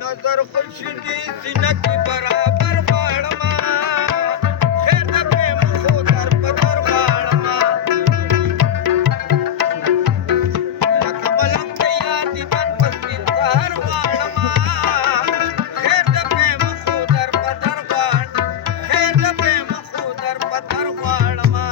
नजर खुर्शीदी सीना की बराबर वाड़मा खैर द प्रेम खो दर पदर वाड़मा लकमलम दया दीवान पस्तीन हर वाड़मा खैर द प्रेम खो दर पदर वाड़ खैर द प्रेम खो दर पदर वाड़मा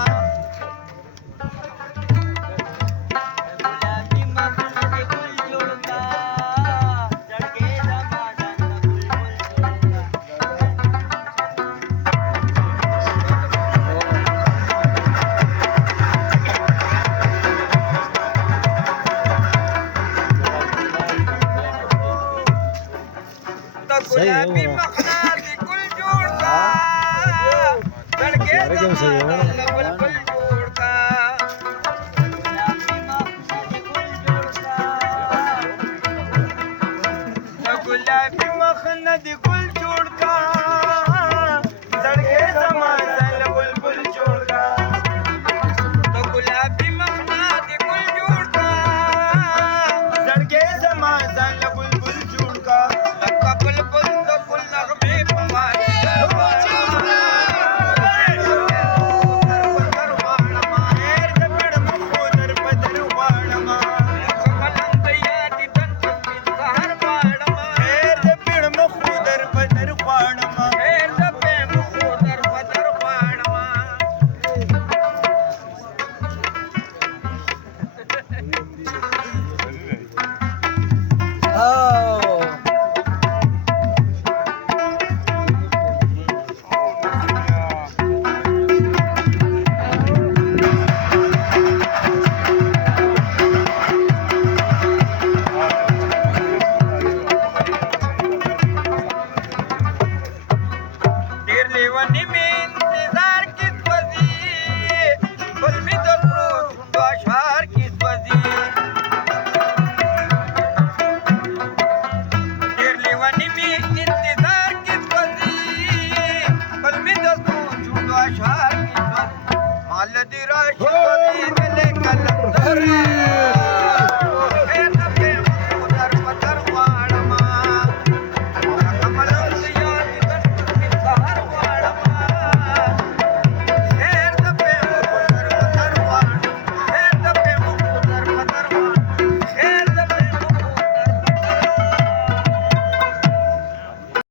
गुलाबी मखना दी गुल जोड़ता लड़के जमाना बुलबुल जोड़ता गुलाबी मखना दी गुल जोड़ता लड़के जमाना बुलबुल जोड़ता गुलाबी मखना दी गुल जोड़ता लड़के जमाना बुलबुल जोड़ता लेवनी में इंतजार किस वजी गुलमी दरूद तो अशआर किस वजी लेवनी में इंतजार किस वजी गुलमी दरूद तो अशआर किस वजी माल दिरा